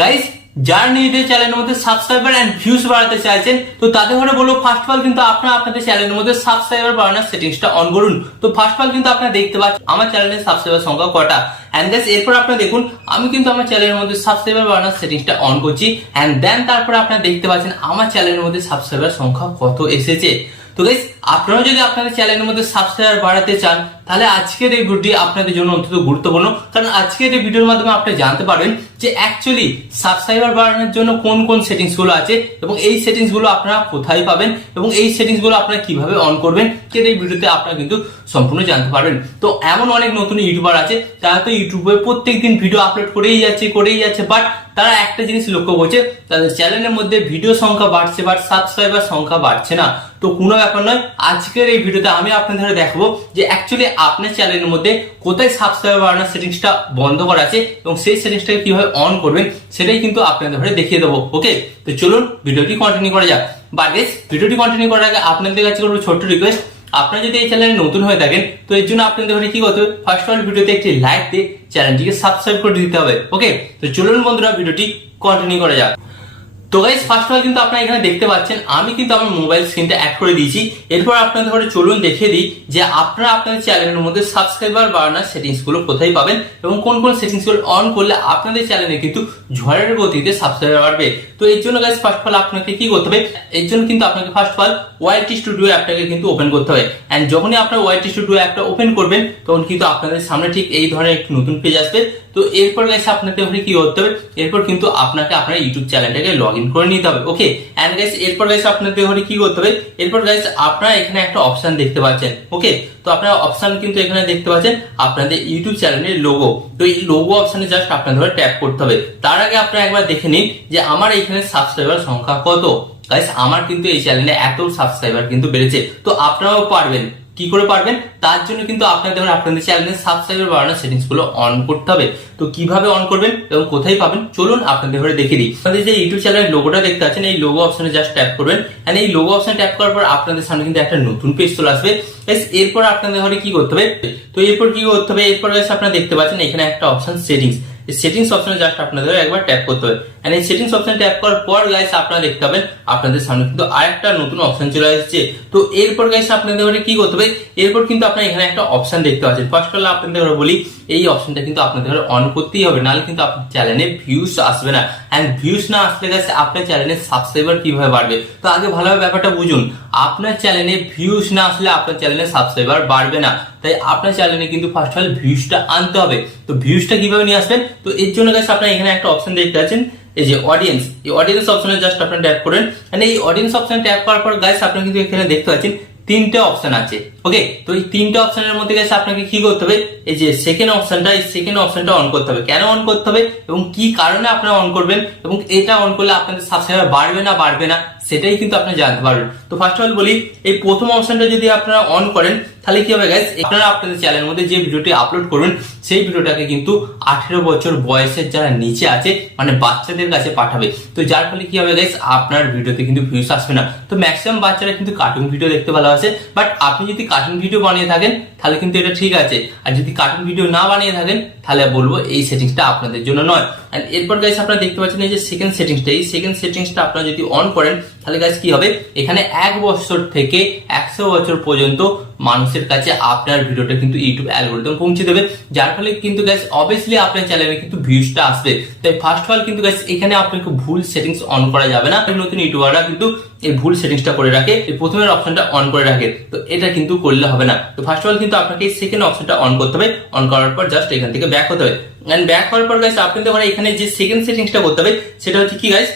Guys, যারা নিজেদের চ্যানেলের মধ্যে সাবস্ক্রাইবার এন্ড ভিউজ বাড়াতে চাইছেন, তো তাদের ঘরে বলবো ফার্স্ট অফ অল কিন্তু আপনারা আপনাদের চ্যানেলের মধ্যে সাবস্ক্রাইবার বাড়ানোর সেটিংসটা অন করুন। তো ফার্স্ট অফ অল কিন্তু আপনারা দেখতে পাচ্ছেন আমার চ্যানেলের সাবস্ক্রাইবার সংখ্যা কটা। এন্ড গাইস, এরপর আপনারা দেখুন আমি কিন্তু আমার চ্যানেলের মধ্যে সাবস্ক্রাইবার বাড়ানোর সেটিংসটা অন করছি। এন্ড দেন তারপর আপনারা দেখতে পাচ্ছেন আমার চ্যানেলের মধ্যে সাবস্ক্রাইবার সংখ্যা কত এসেছে। তো গাইস, আপনারা যদি আপনাদের চ্যানেলের মধ্যে সাবস্ক্রাইবার বাড়াতে চান, তাহলে আজকের এই ভিডিওটি আপনাদের জন্য অত্যন্ত গুরুত্বপূর্ণ। কারণ আজকের এই ভিডিওর মাধ্যমে আপনি জানতে পারবেন যে অ্যাকচুয়ালি সাবস্ক্রাইবার বাড়ানোর জন্য কোন কোন সেটিংস গুলো আছে এবং এই সেটিংস গুলো আপনারা কোথায় পাবেন এবং এই সেটিংস গুলো আপনারা কিভাবে অন করবেন, সেটা এই ভিডিওতে আপনারা কিন্তু সম্পূর্ণ জানতে পারবেন। তো এমন অনেক নতুন ইউটিউবার আছে যারা তো ইউটিউবে প্রত্যেকদিন ভিডিও আপলোড করেই যাচ্ছে, বাট তারা একটা জিনিস লক্ষ্য করছে, তাদের চ্যানেলের মধ্যে ভিডিও সংখ্যা বাড়ছে বাট সাবস্ক্রাইবার সংখ্যা বাড়ছে না। তো কোনো ব্যাপার নয়, আজকের এই ভিডিওতে আমি আপনাদের দেখাবো যে অ্যাকচুয়ালি আপনার চ্যানেলের মধ্যে কোথায় সাবস্ক্রাইবার বাড়ানোর সেটিংসটা বন্ধ করা আছে এবং সেই সেটিংসটাকে কিভাবে অন করবেন সেটাই কিন্তু আপনাদের দেখিয়ে দেবো। ওকে, তো চলুন ভিডিওটি কন্টিনিউ করা যাক। বাট গাইস, ভিডিওটি কন্টিনিউ করার আগে আপনাদের কাছে করবো ছোট্ট রিকোয়েস্ট, আপনারা যদি এই চ্যানেলে নতুন হয়ে থাকেন তো এর জন্য আপনাদের কি করতে হবে, ফার্স্ট অফ অল ভিডিওতে একটি লাইক দিয়ে চ্যানেলটিকে সাবস্ক্রাইব করে দিতে হবে। ওকে, তো চলুন বন্ধুরা ভিডিওটি কন্টিনিউ করা যাক। তো গাইস, ফার্স্ট অফ অল কিন্তু আপনারা এখানে দেখতে পাচ্ছেন আমি কিন্তু আমার মোবাইল স্ক্রিনটা অ্যাড করে দিয়েছি। এরপর আপনাদের ঘরে চলুন দেখিয়ে দিই যে আপনারা আপনাদের চ্যানেলের মধ্যে সাবস্ক্রাইবার বাড়ানোর সেটিংস গুলো কোথায় পাবেন এবং কোন কোন সেটিংস গুলো অন করলে আপনাদের চ্যানেলে কিন্তু ঝড়ের গতিতে সাবস্ক্রাইবার বাড়বে। তো এর জন্য গাইস ফার্স্ট অফ অল আপনাকে কি করতে হবে, এর জন্য কিন্তু আপনাকে first of all YT studio অ্যাপটাকে কিন্তু ওপেন করতে হবে। এন্ড যখনই আপনারা ওয়াইটি স্টুডিও অ্যাপটা ওপেন করবেন তখন কিন্তু আপনাদের সামনে ঠিক এই ধরনের একটি নতুন পেজ আসবে। তো এরপর গাইস আপনাদের কি করতে হবে, এরপর কিন্তু আপনাকে আপনার ইউটিউব চ্যানেলটাকে লগ ইন করে নিতে হবে। ওকে, এন্ড গাইস এরপর গাইস আপনাদের কি করতে হবে, এরপর গাইস আপনারা এখানে একটা অপশন দেখতে পাচ্ছেন। ওকে, তো আপনারা অপশন কিন্তু এখানে দেখতে পাচ্ছেন আপনাদের ইউটিউব চ্যানেলের লোগো। তো এই লোগো অপশনে জাস্ট আপনাদের ট্যাপ করতে হবে। তার আগে আপনারা একবার দেখে নিন যে আমার এখানে সাবস্ক্রাইবার সংখ্যা কত। গাইস, আমার কিন্তু এই চ্যানেলে এত সাবস্ক্রাইবার কিন্তু বেড়েছে। তো আপনারাও পারবেন। কি করে পারবেন, তার জন্য কিন্তু আপনাদের চ্যানেলের সাবস্ক্রাইবার বাড়ানোর সেটিংস গুলো অন করতে হবে। তো কিভাবে অন করবেন এবং কোথায় পাবেন চলুন আপনাদের ঘরে দেখিয়ে দিই। আপনাদের যে ইউটিউব চ্যানেলের লোগোটা দেখতে পাচ্ছেন, এই লোগো অপশনে জাস্ট ট্যাপ করবেন। এন্ড এই লোগো অপশনে ট্যাপ করার পর আপনাদের সামনে কিন্তু একটা নতুন পেজ চলে আসবে। এরপর আপনাদের ঘরে কি করতে হবে, তো এরপর কি করতে হবে, এরপর আপনারা দেখতে পাচ্ছেন এখানে একটা অপশন সেটিংস। সেটিংস অপশনে জাস্ট আপনাদের একবার ট্যাপ করতে হবে। এন্ড এই সেটিংস অপশনে ট্যাপ করার পর গাইস আপনারা দেখতে পাবেন আপনাদের সামনে কিন্তু আরেকটা নতুন অপশন চলে আসছে। তো এরপর গাইস আপনাদের কি করতে হবে, এরপর কিন্তু আপনারা এখানে একটা অপশন দেখতে পাচ্ছেন। ফার্স্ট অফ অল আপনাদের বলি এই অপশনটা কিন্তু আপনাদের অন করতেই হবে, নাহলে কিন্তু আপনার চ্যানেলে ভিউজ আসবে না। এন্ড ভিউজ না আসলে গাইস আপনার চ্যানেলে সাবস্ক্রাইবার কিভাবে বাড়বে। তো আগে ভালোভাবে ব্যাপারটা বুঝুন, আপনার চ্যানেলে ভিউজ না আসলে আপনার চ্যানেলে সাবস্ক্রাইবার বাড়বে না। তাই আপনার চ্যানেলে কিন্তু ফার্স্ট অফ অল ভিউজটা আনতে হবে। তো ভিউজটা কিভাবে নিয়ে আসবেন, তো এর জন্য গাইস আপনারা এখানে একটা অপশন দেখতে পাচ্ছেন, এই যে অডিয়েন্স। এই অডিয়েন্স অপশনে জাস্ট আপনারা ট্যাপ করেন। এন্ড এই অডিয়েন্স অপশনে ট্যাপ করার পর গাইস আপনারা কিন্তু এখানে দেখতে পাচ্ছেন তিনটে অপশন আছে। ওকে, তো এই তিনটে অপশনের মধ্যে গাইস আপনাকে কি করতে হবে, এই যে সেকেন্ড অপশনটা, এই সেকেন্ড অপশনটা অন করতে হবে। কেন অন করতে হবে এবং কি কারণে আপনারা অন করবেন এবং এটা অন করলে আপনাদের সাবস্ক্রাইবার বাড়বে না সেটাই কিন্তু আপনি জানতে পারবেন। তো ফার্স্ট অফ অল বলি, এই প্রথম অপশনটা যদি আপনারা অন করেন তাহলে কি হবে গাইস, আপনারা আপনাদের চ্যানেলের মধ্যে যে ভিডিওটি আপলোড করবেন সেই ভিডিওটাকে কিন্তু 18 বছর বয়সের যারা নিচে আছে মানে বাচ্চাদের কাছে পাঠাবে। তো যার ফলে কি হবে গাইস, আপনার ভিডিওতে কিন্তু ভিউজ আসবে না। তো ম্যাক্সিমাম বাচ্চারা কিন্তু কার্টুন ভিডিও দেখতে ভালোবাসে, বাট আপনি যদি কার্টুন ভিডিও বানিয়ে থাকেন তাহলে কিন্তু এটা ঠিক আছে। আর যদি কার্টুন ভিডিও না বানিয়ে থাকেন তাহলে বলবো এই সেটিংসটা আপনাদের জন্য নয়। এন্ড এরপর গাইস আপনারা দেখতে পাচ্ছেন এই যে সেকেন্ড সেটিংসটা, এই সেকেন্ড সেটিংসটা আপনারা যদি অন করেন তাহলে গাইস কি হবে, এখানে 1 বছর থেকে 100 বছর পর্যন্ত মানুষের কাছে আপনার ভিডিওটা কিন্তু ইউটিউব অ্যালগরিদম পৌঁছে দেবে, যার ফলে কিন্তু গাইস অবভিয়াসলি আপনার চ্যানেলে কিন্তু ভিউজটা আসবে। তাই ফার্স্ট অফ অল কিন্তু গাইস এখানে আপনাকে ভুল সেটিংস অন করা যাবে না। নতুন ইউটিউবাররা কিন্তু এই ভুল সেটিংসটা করে রাখে, এই প্রথমের অপশনটা অন করে রাখে। তো এটা কিন্তু করলে হবে না। তো ফার্স্ট অফ অল কিন্তু আপনাকে এই সেকেন্ড অপশনটা অন করতে হবে। অন করার পর জাস্ট এখান থেকে ব্যাক হতে হবে। এন্ড ব্যাক হওয়ার পর গাইস আপনাদের এখানে যে সেকেন্ড সেটিংসটা করতে হবে সেটা হচ্ছে কি গাইস,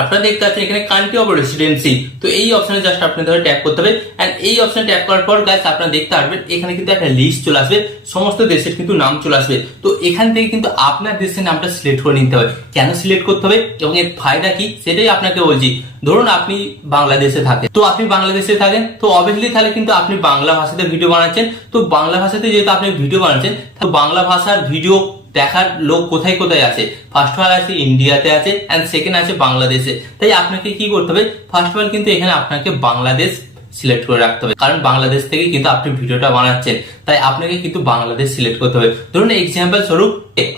আপনারা দেখতে পাচ্ছেন এখানে কান্ট্রি অফ রেসিডেন্সি। তো এই অপশনে জাস্ট আপনাদের ট্যাপ করতে হবে। এন্ড এই অপশনে ট্যাপ করার পর গাইস আপনারা দেখতে পারবেন এখানে কিন্তু একটা লিস্ট চলে আসবে, সমস্ত দেশের কিন্তু নাম চলে আসবে। তো এখান থেকে কিন্তু আপনার দেশের নামটা সিলেক্ট করে নিতে হবে। কেন সিলেক্ট করতে হবে এবং এর ফায়দা কি সেটাই আপনাকে বলছি। ধরুন আপনি বাংলাদেশে থাকেন, তো আপনি বাংলাদেশে থাকেন তো অবভিয়াসলি তাহলে কিন্তু আপনি বাংলা ভাষাতে ভিডিও বানাচ্ছেন। তো বাংলা ভাষাতে যেহেতু আপনি ভিডিও বানাচ্ছেন, তো বাংলা ভাষার ভিডিও দেখার লোক কোথায় কোথায় আছে, ফার্স্ট অফ অল আছে ইন্ডিয়াতে আছে এন্ড সেকেন্ড আছে বাংলাদেশে। তাই আপনাকে কি করতে হবে, ফার্স্ট অফ অল কিন্তু এখানে আপনাকে বাংলাদেশ সিলেক্ট করে রাখতে হবে, কারণ বাংলাদেশ থেকে কিন্তু আপনি ভিডিওটা বানাচ্ছেন, তাই আপনাকে কিন্তু বাংলাদেশ সিলেক্ট করতে হবে। ধরুন এক্সাম্পল স্বরূপ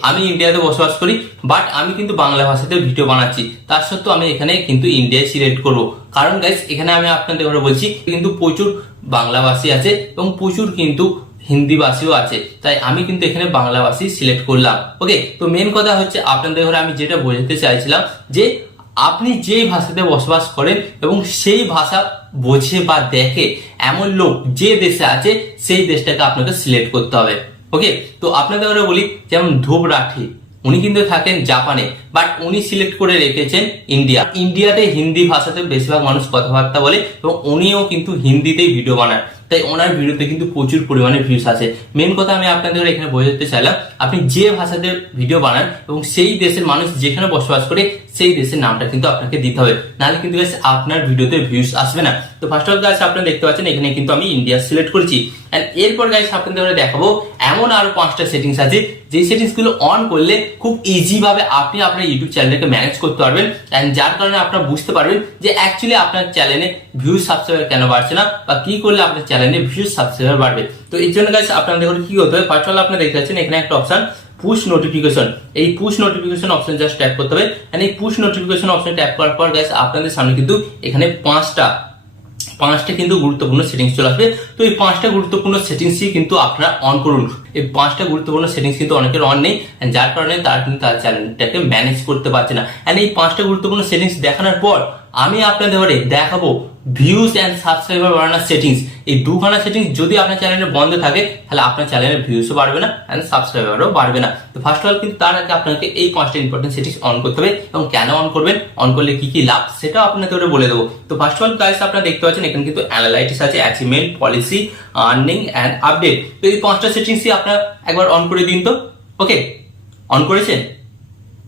আমি ইন্ডিয়াতে বসবাস করি, বাট আমি কিন্তু বাংলা ভাষাতে ভিডিও বানাচ্ছি, তার সত্ত্বেও আমি এখানে কিন্তু ইন্ডিয়ায় সিলেক্ট করব, কারণ গাইস এখানে আমি আপনাদের বলছি কিন্তু প্রচুর বাংলাভাষী আছে এবং প্রচুর কিন্তু হিন্দি ভাষীও আছে, তাই আমি কিন্তু এখানে বাংলা ভাষী সিলেক্ট করলাম। ওকে, তো মেন কথা হচ্ছে আপনাদের ঘরে আমি যেটা বোঝাতে চাইছিলাম যে আপনি যেই ভাষাতে বসবাস করেন এবং সেই ভাষা বোঝে বা দেখে এমন লোক যে দেশে আছে সেই দেশটাকে আপনাকে সিলেক্ট করতে হবে। ওকে, তো আপনাদের ঘরে বলি যেমন ধ্রুব রাঠি, উনি কিন্তু থাকেন জাপানে, বাট উনি সিলেক্ট করে রেখেছেন ইন্ডিয়াতে হিন্দি ভাষাতে বেশিরভাগ মানুষ কথাবার্তা বলে এবং উনিও কিন্তু হিন্দিতেই ভিডিও বানান, তাই ওনার ভিডিওতে কিন্তু প্রচুর পরিমাণে ভিউস আছে। মেন কথা আমি আপনাদের এখানে বোঝাতে চাইলাম আপনি যে ভাষাতে ভিডিও বানান এবং সেই দেশের মানুষ যেখানে বসবাস করে সেই দেশের নামটা কিন্তু আপনাকে দিতে হবে, নাহলে কিন্তু আপনার ভিডিওতে ভিউস আসবে না। তো ফার্স্ট অফ গাইস আপনারা দেখতে পাচ্ছেন এখানে কিন্তু আমি ইন্ডিয়া সিলেক্ট করেছি, এন্ড এরপর গাইস আপনাদের দেখাবো এমন আরো 5টা সেটিংস আছে যে সেটিংস গুলো অন করলে খুব ইজি ভাবে আপনি আপনার ইউটিউব চ্যানেলকে ম্যানেজ করতে পারবেন, এন্ড যার কারণে আপনারা বুঝতে পারবেন যে অ্যাকচুয়ালি আপনার চ্যানেলে ভিউজ সাবস্ক্রাইবার কেন বাড়ছে না বা কি করলে আপনার চ্যানেলে ভিউজ সাবস্ক্রাইবার বাড়বে। তো এই জন্য গাইস আপনাদের কি করতে হবে, ফার্স্ট অফ অল আপনারা দেখতে পাচ্ছেন এখানে একটা অপশন পুশ নোটিফিকেশন, এই push notification option just tap করতে হবে, এন্ড এই পুশ নোটিফিকেশন অপশন ট্যাপ করার পর গাইস আপনাদের সামনে কিন্তু এখানে পাঁচটা কিন্তু গুরুত্বপূর্ণ সেটিংস চলে আসবে। তো এই 5টা গুরুত্বপূর্ণ সেটিংসই কিন্তু আপনারা অন করুন। এই 5টা গুরুত্বপূর্ণ সেটিংস কিন্তু অনেকের অন নেই, যার কারণে তারা কিন্তু তার চ্যানেলটাকে ম্যানেজ করতে পারছে না। এন্ড এই 5টা গুরুত্বপূর্ণ সেটিংস দেখানোর পর আমি আপনাদের দেখাবো ভিউজ এন্ড সাবস্ক্রাইবার বাড়ানোর সেটিংস। এই দুখানা সেটিংস যদি আপনার চ্যানেলে বন্ধ থাকে তাহলে আপনার চ্যানেলের ভিউজও বাড়বে না এন্ড সাবস্ক্রাইবারও বাড়বে না। তো ফার্স্ট অফ অল কিন্তু তার আগে আপনাকে এই 5টা ইম্পর্টেন্ট সেটিংস অন করতে হবে এবং কেন অন করবেন, অন করলে কি কি লাভ সেটাও আপনাদের বলে দেবো। তো ফার্স্ট অফ অল গাইস আপনারা দেখতে পাচ্ছেন এখানে কিন্তু অ্যানালাইটিক্স আছে, achievement, policy, earning and update. তো এই 5টা সেটিংসই আপনারা একবার অন করে দিন। তো ওকে, অন করেছেন?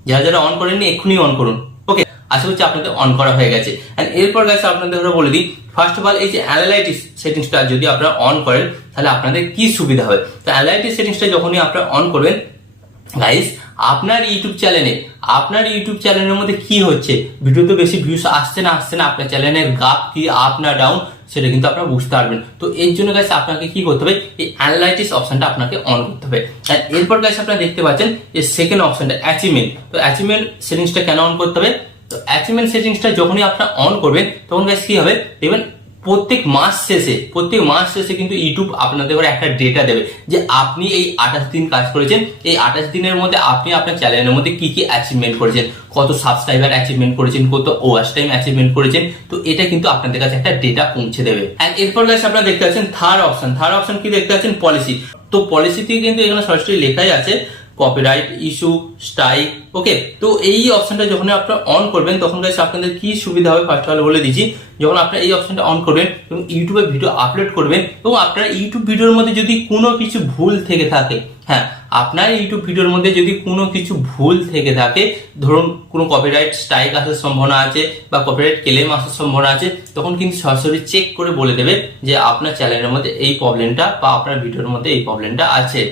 যারা অন করেননি এক্ষুনি অন করুন। ওকে, আশা করছি আপনাদের অন করা হয়ে গেছে। এন্ড এরপর গাইস আপনাদের বলে দিই ফার্স্ট অফ অল এই যে অ্যানালাইটিক্স সেটিংসটা যদি আপনারা অন করেন তাহলে আপনাদের কি সুবিধা হবে। তো অ্যানালাইটিক্স সেটিংসটা যখনই আপনারা অন করবেন গাইস আপনার ইউটিউব চ্যানেলের মধ্যে কি হচ্ছে, ভিডিওতে বেশি ভিউস আসছে না আপনার চ্যানেলের গ্রাফ কি আপ না ডাউন সেটা কিন্তু আপনারা বুঝতে পারবেন। তো এর জন্য গাইস আপনাকে কি করতে হবে, এই অ্যানালাইটিক্স অপশনটা আপনাকে অন করতে হবে। আর এরপর গাইস আপনারা দেখতে পাচ্ছেন এই সেকেন্ড অপশনটা অ্যাচিভমেন্ট। তো অ্যাচিভমেন্ট সেটিংসটা কেন অন করতে হবে, তো অ্যাচিভমেন্ট সেটিংসটা যখনই আপনারা অন করবেন তখন গাইস কি হবে দেখবেন প্রত্যেক মাস শেষে কিন্তু ইউটিউব আপনাদের একটা ডেটা দেবে যে আপনি এই 28 দিন কাজ করেছেন, এই 28 দিনের মধ্যে আপনি আপনার চ্যানেলের মধ্যে কি কি অ্যাচিভমেন্ট করেছেন, কত সাবস্ক্রাইবার অ্যাচিভমেন্ট করেছেন, কত ওয়াচ টাইম অ্যাচিভমেন্ট করেছেন। তো এটা কিন্তু আপনাদের কাছে একটা ডেটা পৌঁছে দেবে। এন্ড এরপর গাইস আপনারা দেখতে পাচ্ছেন থার্ড অপশন কি দেখতে পাচ্ছেন, পলিসি। তো পলিসিতে কিন্তু এখানে সরাসরি লেখাই আছে কপিরাইট ইস্যু, স্ট্রাইক। ওকে, তো এই অপশনটা যখন আপনারা অন করবেন তখন গাইস আপনাদের কি সুবিধা হবে ফার্স্ট অফ অল বলে দিচ্ছি। যখন আপনারা এই অপশনটা অন করবেন এবং ইউটিউবে ভিডিও আপলোড করবেন এবং আপনার ইউটিউব ভিডিওর মধ্যে যদি কোনো কিছু ভুল থেকে থাকে, হ্যাঁ আপনার ইউটিউব ভিডিওর মধ্যে যদি কোনো কিছু ভুল থেকে থাকে, ধরুন কোনো কপিরাইট স্ট্রাইক আসার সম্ভাবনা আছে বা কপিরাইট ক্লেম আসার সম্ভাবনা আছে, তখন কিন্তু সরাসরি চেক করে বলে দেবে যে আপনার চ্যানেলের মধ্যে এই প্রবলেমটা বা আপনার ভিডিওর মধ্যে এই প্রবলেমটা আছে।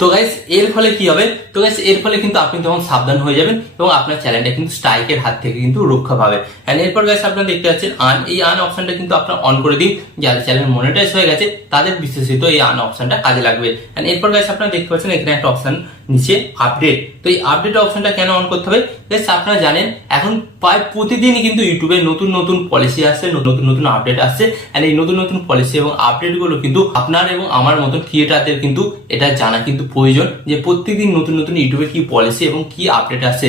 তো গাইস এর ফলে কি হবে, তো গাইস এর ফলে কিন্তু আপনি তখন সাবধান হয়ে যাবেন এবং আপনার চ্যানেলটা কিন্তু স্ট্রাইকের হাত থেকে কিন্তু রক্ষা পাবে। এন্ড এরপর গাইস আপনারা দেখতে পাচ্ছেন এই আন অপশনটা কিন্তু আপনারা অন করে দিন, যাদের চ্যানেল মনিটাইজ হয়ে গেছে তাদের বিশেষিত এই আন অপশনটা কাজে লাগবে। এন্ড এরপর গাইস আপনারা দেখতে পাচ্ছেন এখানে একটা অপশন নিচে আপডেট। তো এই আপডেট অপশনটা কেন অন করতে হবে গাইস, আপনারা জানেন এখন প্রায় প্রতিদিনই কিন্তু ইউটিউবে নতুন পলিসি আসছে, নতুন আপডেট আসছে। এন্ড এই নতুন পলিসি এবং আপডেট গুলো কিন্তু আপনার এবং আমার মতন ক্রিয়েটারদের কিন্তু এটা জানা কিন্তু প্রয়োজন যে প্রত্যেকদিন নতুন ইউটিউবে কি পলিসি এবং কি আপডেট আসছে।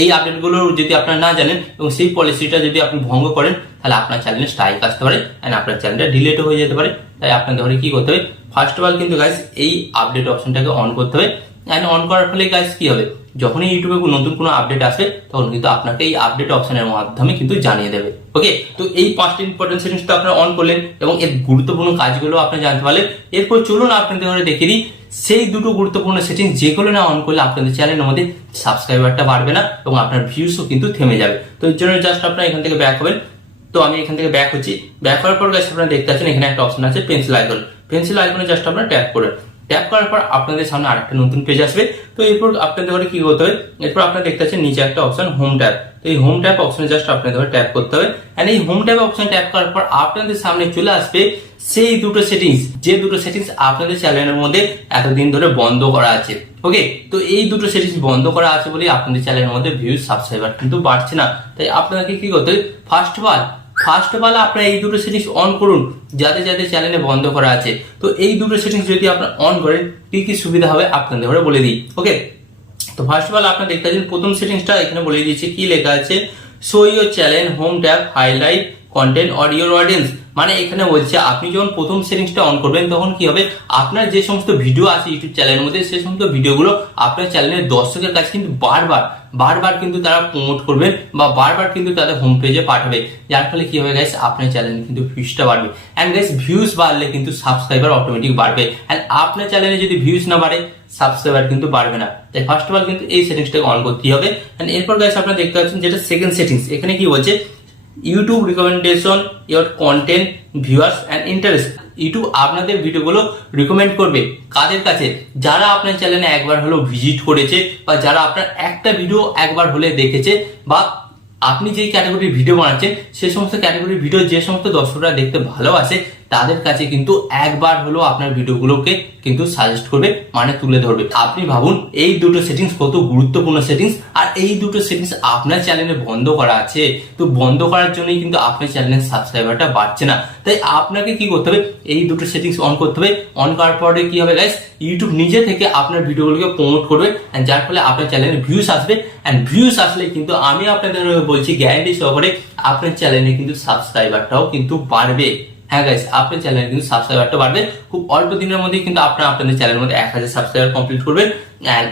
এই আপডেট গুলো যদি আপনারা না জানেন এবং সেই পলিসিটা যদি আপনি ভঙ্গ করেন তাহলে আপনার চ্যানেলে স্ট্রাইক আসতে পারে এন্ড আপনার চ্যানেলটা ডিলিটও হয়ে যেতে পারে। তাই আপনাদের কি করতে হবে, ফার্স্ট অফ অল কিন্তু গাইস এই আপডেট অপশনটাকে অন করতে হবে। এন্ড অন করার ফলে গাইস কি হবে, যখনই ইউটিউবে নতুন কোনো আপডেট আসবে তখন কিন্তু আপনাকে এই আপডেট অপশনের মাধ্যমে কিন্তু জানিয়ে দেবে। ওকে, তো এই 5টা ইম্পর্টেন্ট সেটিংস তো আপনারা অন করলেন এবং এর গুরুত্বপূর্ণ কাজগুলো আপনি জানতে পারলেন। এরপর চলুন আপনাদের দেখিয়ে দিই সেই দুটো গুরুত্বপূর্ণ সেটিংস যেগুলো না অন করলে আপনাদের চ্যানেলের মধ্যে সাবস্ক্রাইবারটা বাড়বে না এবং আপনার ভিউসও কিন্তু থেমে যাবে। তো এর জন্য জাস্ট আপনারা এখান থেকে ব্যাক হবেন। তো আমি এখান থেকে ব্যাক হচ্ছি। ব্যাক হওয়ার পর গাইস আপনারা দেখতে পাচ্ছেন এখানে একটা অপশন আছে পেন্সিল আইকনে জাস্ট আপনারা ট্যাপ করেন। ট্যাপ করার পর আপনাদের সামনে আরেকটা নতুন পেজ আসবে। তো এরপর আপনাদের ঘরে কি করতে হবে, এরপর আপনারা দেখতে পাচ্ছেন নিচে একটা অপশন হোম ট্যাব। তো এই হোম ট্যাব অপশনে জাস্ট আপনাদের ঘরে ট্যাপ করতে হবে। এন্ড এই হোম ট্যাব অপশন ট্যাপ করার পর আপনাদের সামনে চলে আসবে সেই দুটো সেটিংস, যে দুটো সেটিংস আপনাদের চ্যানেলের মধ্যে এতদিন ধরে বন্ধ করা আছে। ওকে, তো এই দুটো সেটিংস বন্ধ করা আছে বলে আপনাদের চ্যানেলের মধ্যে ভিউজ সাবস্ক্রাইবার কিন্তু বাড়ছে না। তাই আপনাকে কি করতে হবে, ফার্স্ট অফ অল আপনারা এই দুটো সেটিংস অন করুন যাদের যাদের চ্যানেলে বন্ধ করা আছে। তো এই দুটো সেটিংস যদি আপনারা অন করেন কি কি সুবিধা হবে আপনাদের ঘরে বলে দিই। ওকে, তো ফার্স্ট অফ অল আপনারা দেখতে পাচ্ছেন প্রথম সেটিংসটা এখানে বলে দিয়েছে, কি লেখা আছে, show your channel home tab highlight content or your audience. মানে এখানে বলছে আপনি যখন প্রথম সেটিংসটা অন করবেন তখন কি হবে, আপনার যে সমস্ত ভিডিও আছে ইউটিউব চ্যানেলের মধ্যে সেই সমস্ত ভিডিওগুলো আপনার চ্যানেলের দর্শকের কাছে কিন্তু বারবার কিন্তু তারা প্রমোট করবেন বা বারবার কিন্তু তাদের হোম পেজে পাঠাবে, যার ফলে কি হবে গাইস, আপনার চ্যানেলে কিন্তু ভিউজটা বাড়বে। এন্ড গাইস ভিউজ বাড়লে কিন্তু সাবস্ক্রাইবার অটোমেটিক বাড়বে। এন্ড আপনার চ্যানেলে যদি ভিউজ না বাড়ে সাবস্ক্রাইবার কিন্তু বাড়বে না। তাই ফার্স্ট অফ অল কিন্তু এই সেটিংসটাকে অন করতে হবে। এন্ড এরপর গাইস আপনারা দেখতে পাচ্ছেন যেটা সেকেন্ড সেটিংস, এখানে কি বলছে, YouTube recommendation your content viewers and interest. YouTube আপনাদের ভিডিওগুলো রিকমেন্ড করবে কাদের কাছে, যারা আপনার চ্যানেলে একবার হলো ভিজিট করেছে বা যারা আপনার একটা ভিডিও একবার হলে দেখেছে, বা আপনি যে ক্যাটাগরির ভিডিও বানাচ্ছেন সেই সমস্ত ক্যাটাগরির ভিডিও যে সমস্ত দর্শকরা দেখতে ভালোবাসে তাদের কাছে কিন্তু একবার হলো আপনার ভিডিওগুলোকে কিন্তু সাজেস্ট করবে, মানে তুলে ধরবে। আপনি ভাবুন এই দুটো সেটিংস কত গুরুত্বপূর্ণ সেটিংস, আর এই দুটো সেটিংস আপনার চ্যানেলে বন্ধ করা আছে। তো বন্ধ করার জন্যই কিন্তু আপনার চ্যানেলের সাবস্ক্রাইবারটা বাড়ছে না। তাই আপনাকে কি করতে হবে, এই দুটো সেটিংস অন করতে হবে। অন করার পরে কি হবে গাইস, ইউটিউব নিজে থেকে আপনার ভিডিওগুলোকে প্রমোট করবে, যার ফলে আপনার চ্যানেলে ভিউস আসবে। এন্ড ভিউস আসলে কিন্তু আমি আপনাদের বলছি গ্যারান্টি সহকারে আপনার চ্যানেলে কিন্তু সাবস্ক্রাইবারটাও কিন্তু বাড়বে। হ্যাঁ গাইস, আপনার চ্যানেলে কিন্তু সাবস্ক্রাইবারটা বাড়বে। খুব অল্প দিনের মধ্যে কিন্তু আপনারা আপনাদের চ্যানেলের মধ্যে 1000 সাবস্ক্রাইবার কমপ্লিট করবেন,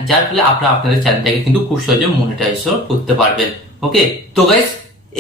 যার ফলে আপনারা আপনাদের চ্যানেলটাকে কিন্তু খুব সহজে মনিটাইজ করতে পারবেন। ওকে, তো গাইস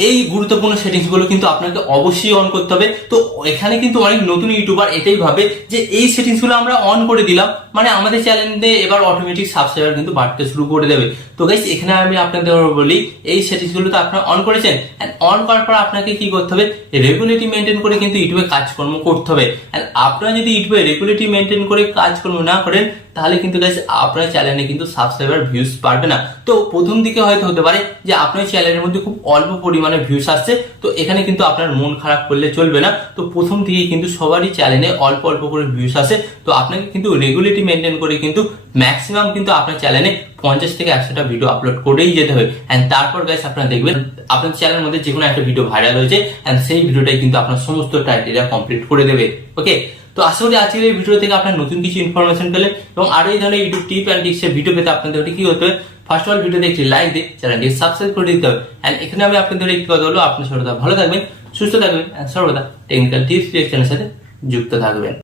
এই গুরুত্বপূর্ণ সেটিংস গুলো কিন্তু আপনাকে অবশ্যই অন করতে হবে। তো এখানে কিন্তু অনেক নতুন ইউটিউবার এটাই ভাবে যে এই সেটিংস গুলো আমরা অন করে দিলাম মানে আমাদের চ্যানেলে এবার অটোমেটিক সাবস্ক্রাইবার কিন্তু বাড়তে শুরু করে দেবে। তো গাইস এখানে আমি আপনাদের বলি, এই সেটিংস গুলো তো আপনারা অন করেছেন, এন্ড অন করার পর আপনাকে কি করতে হবে, রেগুলারিটি মেনটেন করে কিন্তু ইউটিউবে কাজকর্ম করতে হবে। এন্ড আপনারা যদি ইউটিউবে রেগুলারিটি মেনটেন করে কাজকর্ম না করেন তাহলে কিন্তু গাইস আপনার চ্যানেলে কিন্তু সাবস্ক্রাইবার ভিউজ পারবে না। তো প্রথম দিকে হয়তো হতে পারে যে আপনার চ্যানেলের মধ্যে খুব অল্প পরিমাণে ভিউজ আসছে, তো এখানে কিন্তু আপনার মন খারাপ করলে চলবে না। তো প্রথম দিকে কিন্তু সবারই চ্যানেলে অল্প অল্প করে ভিউজ আসে, তো আপনাকে কিন্তু রেগুলারিটি মেনটেন করে কিন্তু ম্যাক্সিমাম কিন্তু আপনার চ্যানেলে 50 থেকে 100টা ভিডিও আপলোড করেই যেতে হবে। এন্ড তারপর গাইস আপনারা দেখবেন আপনার চ্যানেলের মধ্যে যে কোনো একটা ভিডিও ভাইরাল হয়েছে, এন্ড সেই ভিডিওটাই কিন্তু আপনার সমস্ত ক্রাইটেরিয়া কমপ্লিট করে দেবে। ওকে, তো আশা করি আজকের এই ভিডিও থেকে আপনার নতুন কিছু ইনফরমেশন পেলেন, এবং আরো এই ধরনের ইউটিউব টিপ এন্ড টিপসের ভিডিও পেতে আপনাদের কি করতে হবে, ফার্স্ট অফ অল ভিডিওতে একটি লাইক দিয়ে চ্যানেলটি সাবস্ক্রাইব করে দিতে হবে। এন্ড এখানে আমি আপনাদের একটি কথা হলো, আপনি সর্বদা ভালো থাকবেন, সুস্থ থাকবেন, এন্ড সর্বদা টেকনিক্যাল টিপস চ্যানেলের সাথে যুক্ত থাকবেন।